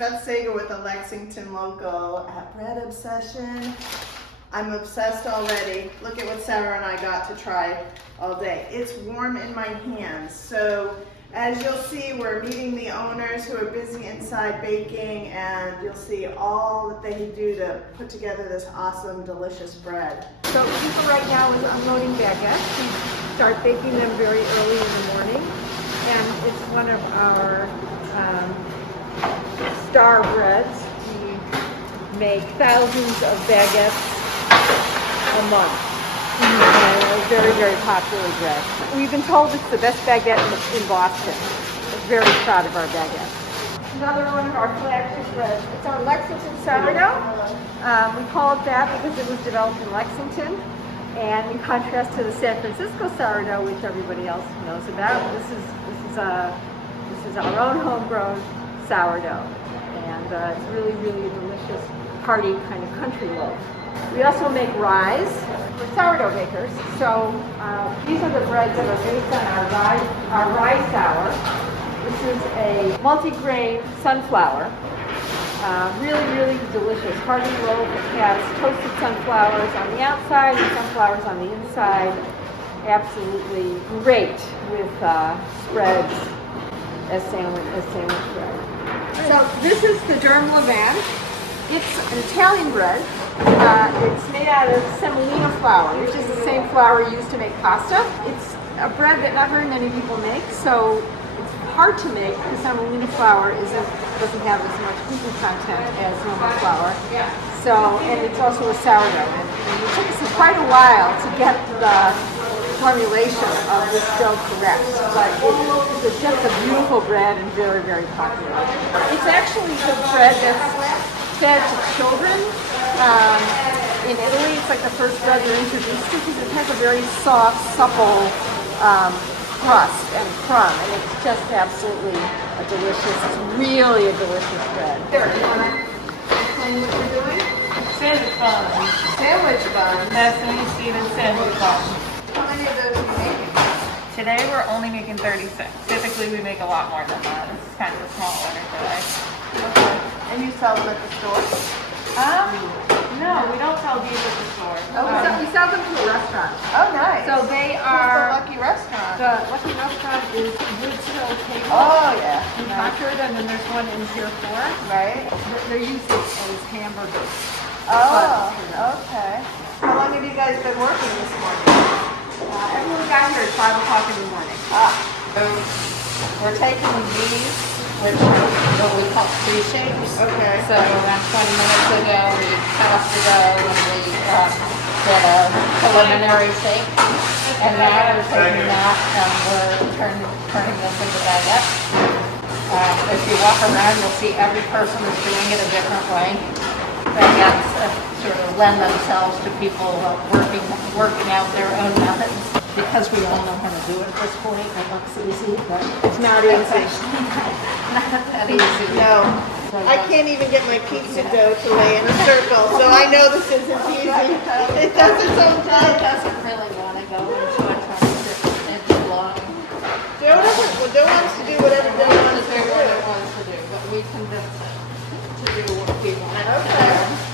Beth Sager with the Lexington Local at Bread Obsession. I'm obsessed already. Look at what Sarah and I got to try all day. It's warm in my hands. So as you'll see, we're meeting the owners who are busy inside baking, and you'll see all that they do to put together this awesome, delicious bread. So people right now is unloading baguettes. We start baking them very early in the morning, and it's one of our star breads. We make thousands of baguettes a month. And a very, very popular bread. We've been told it's the best baguette in Boston. We're very proud of our baguette. Another one of our flagship breads. It's our Lexington sourdough. We call it that because it was developed in Lexington. And in contrast to the San Francisco sourdough, which everybody else knows about, this is our own homegrown sourdough. And it's really, really a delicious, hearty kind of country loaf. We also make ryes. We're sourdough bakers, so these are the breads that are based on our rye sour. This is a multi-grain sunflower. Really, really delicious. Hearty loaf. It has toasted sunflowers on the outside and sunflowers on the inside. Absolutely great with spreads as sandwich bread. So this is the Durham Levain. It's an Italian bread. It's made out of semolina flour, which is the same flour used to make pasta. It's a bread that not very many people make, so it's hard to make because semolina flour doesn't have as much gluten content as normal flour. So, and it's also a sourdough. And it took us quite a while to get the formulation of this dough correct, but it's just a beautiful bread and very, very popular. It's actually the bread that's fed to children. In Italy, it's like the first bread they're introduced to because it has a very soft, supple crust and crumb, and it's just absolutely it's really a delicious bread. Here, you want to explain what you're doing? Sandwich buns. Sandwich buns. Sesame seed and sandwich buns. How many of those are you making? Today we're only making 36. Typically we make a lot more than that. This is kind of a small order today. Okay. And you sell them at the store? No, we don't sell these at the store. Oh, we sell them to a restaurant. Oh, nice. So they What's are. the Lucky Restaurant? The Lucky Restaurant is Woods Hill Table Oh, yeah. in Concord, and then there's one in Pier 4. Right? They're used as hamburgers. Oh, okay. How long have you guys been working this morning? Everyone got here at 5 o'clock in the morning. So we're taking these, which are what we call pre-shapes. Okay. So around 20 minutes ago, we cut up the dough and we did a preliminary shake. And now we're taking that and we're turning this into baguettes. If you walk around, you'll see every person is doing it a different way. Baguettes sort of lend themselves to people working out their own methods. Because we all know how to do it at this point, it looks easy, but It's not easy. actually not that easy. No. I can't even get my pizza dough to lay in a circle, so I know this isn't easy. It doesn't Joe sometimes. doesn't really want to go and try and do long. Joe wants to do whatever Joe Joe wants to do what it do. wants to do, but we convince it to do what we want it to Okay. do.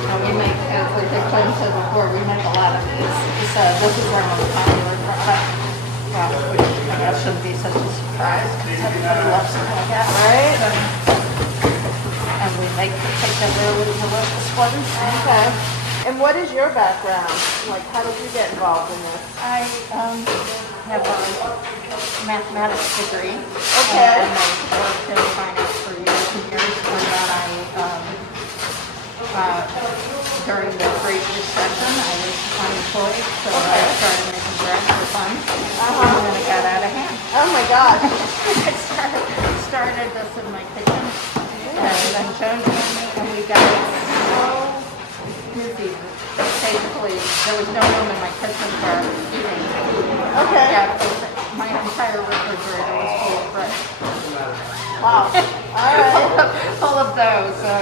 And we make, as I explained to before, we make a lot of these. So this is our most popular product, which I guess shouldn't be such a surprise because everybody loves it like that. Right? And we take the really delicious ones. Okay. And what is your background? Like, how did you get involved in this? I have a mathematics degree. Okay. And I worked in finance for years and years. And then during the Great Recession, I was unemployed, so I started making bread for fun. And then it got out of hand. Oh my gosh. I started this in my kitchen. And then Joan joined me, and we got so busy. Basically, there was no room in my kitchen for eating. Okay. Yeah, my entire refrigerator was full of bread. Wow. All right. Full of those, so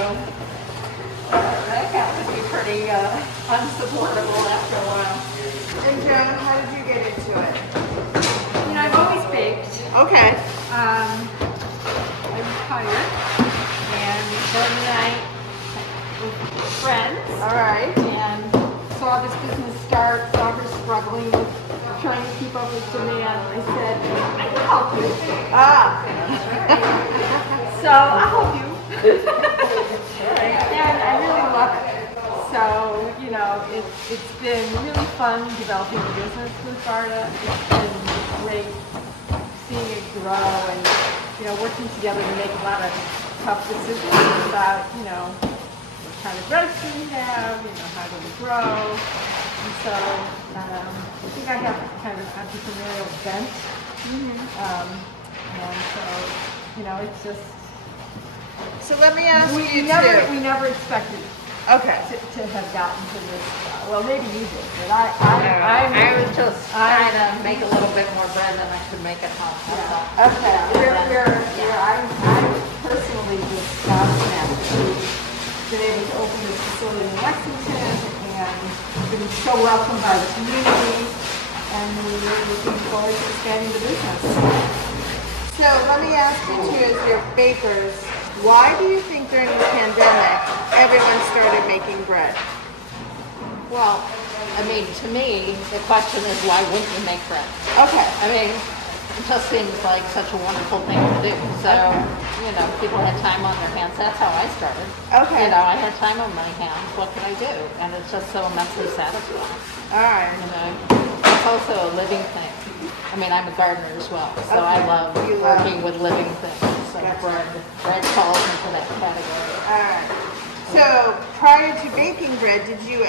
that got to be pretty unsupportable after a while. And Joan, how did you get into it? You know, I've always baked. Okay. I retired, and Gordon and I were friends. All right. And saw this business start, saw her struggling with trying to keep up with demand. I said, I can help you. Ah. So I'll help you. And I really love it. So, you know, it's been really fun developing the business with Barda. It's been great seeing it grow and, you know, working together to make a lot of tough decisions about, you know, what kind of growth do we have, you know, how do we grow. And so I think I have kind of an entrepreneurial bent. And so, you know, it's just, So let me ask you we too. never expected Okay. to have gotten to this. Well, maybe you did, but I was just trying to make a little bit more bread than I could make at home. That's all. Okay. I'm personally just gobsmacked to been able to open this facility in Lexington and been so welcomed by the community, and we're looking forward to expanding the business. So let me ask you too, as your bakers, why do you think during the pandemic everyone started making bread? Well, I mean, to me, the question is why wouldn't you make bread? Okay. I mean, it just seems like such a wonderful thing to do. So, you know, people had time on their hands. That's how I started. Okay. You know, I had time on my hands. What could I do? And it's just so immensely satisfying. All right. You know, it's also a living thing. I mean, I'm a gardener as well, so I love You love- working with living things. So Gotcha. bread falls into that category. All right. So prior to baking bread, did you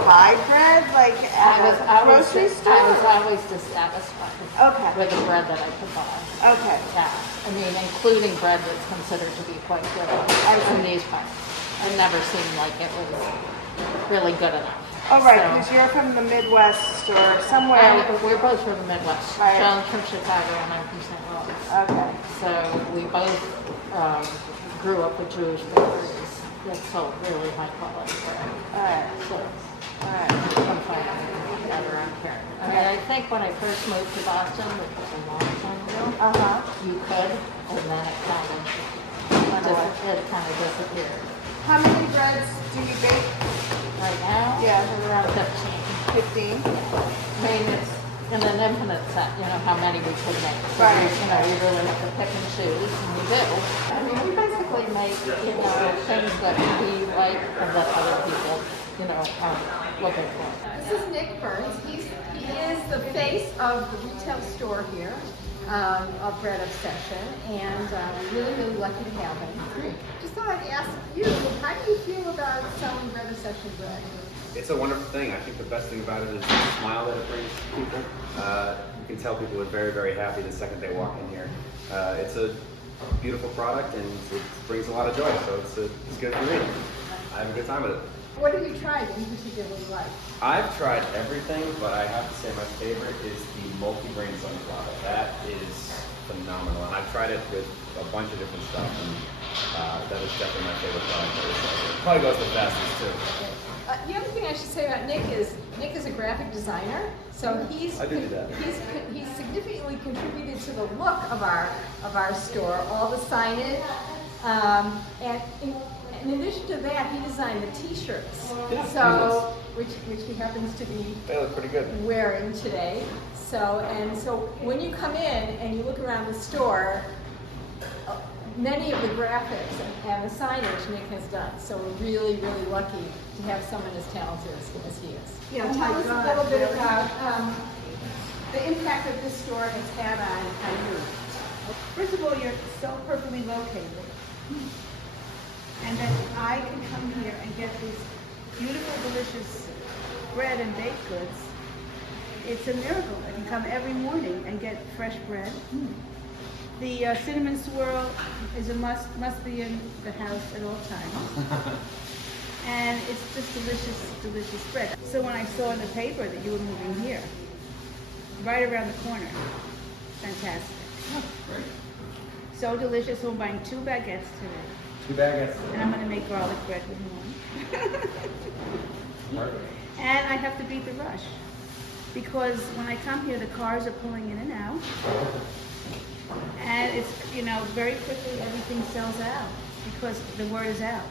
buy bread like at a grocery store? I was always dissatisfied Okay. with the bread that I could buy. Okay. Yeah, I mean, including bread that's considered to be quite good in these parts. It never seemed like it was really good enough. All right, So- because you're from the Midwest or somewhere. We're both from the Midwest. Right. John's from Chicago and I'm from St. Louis. Okay. So we both grew up with Jewish bakeries that sold really high quality bread. All right. So All right. I'm finding that around here. I mean, I think when I first moved to Boston, which was a long time ago, you could, and then it kind of disappeared. How many breads do you bake? Right now, Yeah. we're around 15. 15. I mean, it's in an infinite set, you know, how many we could make. So, Right. you know, we really have to pick and choose, and we do. I mean, we basically make, you know, things that we like and that other people, you know, are looking for. This is Nick Burns. He is the face of the retail store here, of Bread Obsession, and we're really, really lucky to have him. Just thought I'd ask you, how do you feel about selling Bread Obsession bread? It's a wonderful thing. I think the best thing about it is the smile that it brings to people. You can tell people are very, very happy the second they walk in here. It's a beautiful product and it brings a lot of joy, so it's good for me. I have a good time with it. What have you tried that you particularly like? I've tried everything, but I have to say my favorite is the multi-grain sunflower. That is phenomenal, and I've tried it with a bunch of different stuff, and that is definitely my favorite product. It probably goes the fastest too. The other thing I should say about Nick is a graphic designer, so he's I do that. He's significantly contributed to the look of our store, all the signage, and in addition to that, he designed the T-shirts. Yeah, so which he happens to be They look pretty good. wearing today. So when you come in and you look around the store, many of the graphics and the signage Nick has done. So we're really, really lucky to have someone as talented as he is. Yeah, Tell us God, a little bit really. about the impact that this store has had on you. First of all, you're so perfectly located. And that I can come here and get these beautiful, delicious bread and baked goods. It's a miracle. I can come every morning and get fresh bread. The cinnamon swirl is a must be in the house at all times. And it's just delicious, delicious bread. So when I saw in the paper that you were moving here, right around the corner, fantastic. So delicious. So I'm buying 2 baguettes today. 2 baguettes. And I'm going to make garlic bread with one. And I have to beat the rush. Because when I come here, the cars are pulling in and out. And it's, very quickly everything sells out. because the word is out.